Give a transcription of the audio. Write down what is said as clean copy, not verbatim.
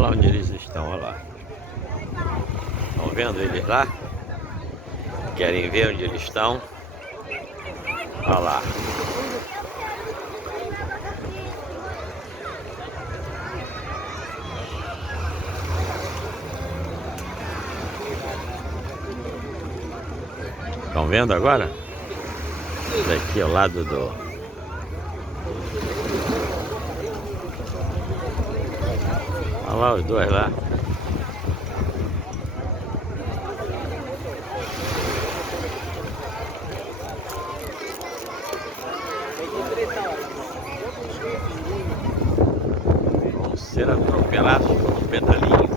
Olha lá onde eles estão, olha lá. Estão vendo eles lá? Querem ver onde eles estão? Olha lá. Estão vendo agora? Daqui ao lado do... Olha lá os dois lá. Vão ser atropelados por um pedalinho.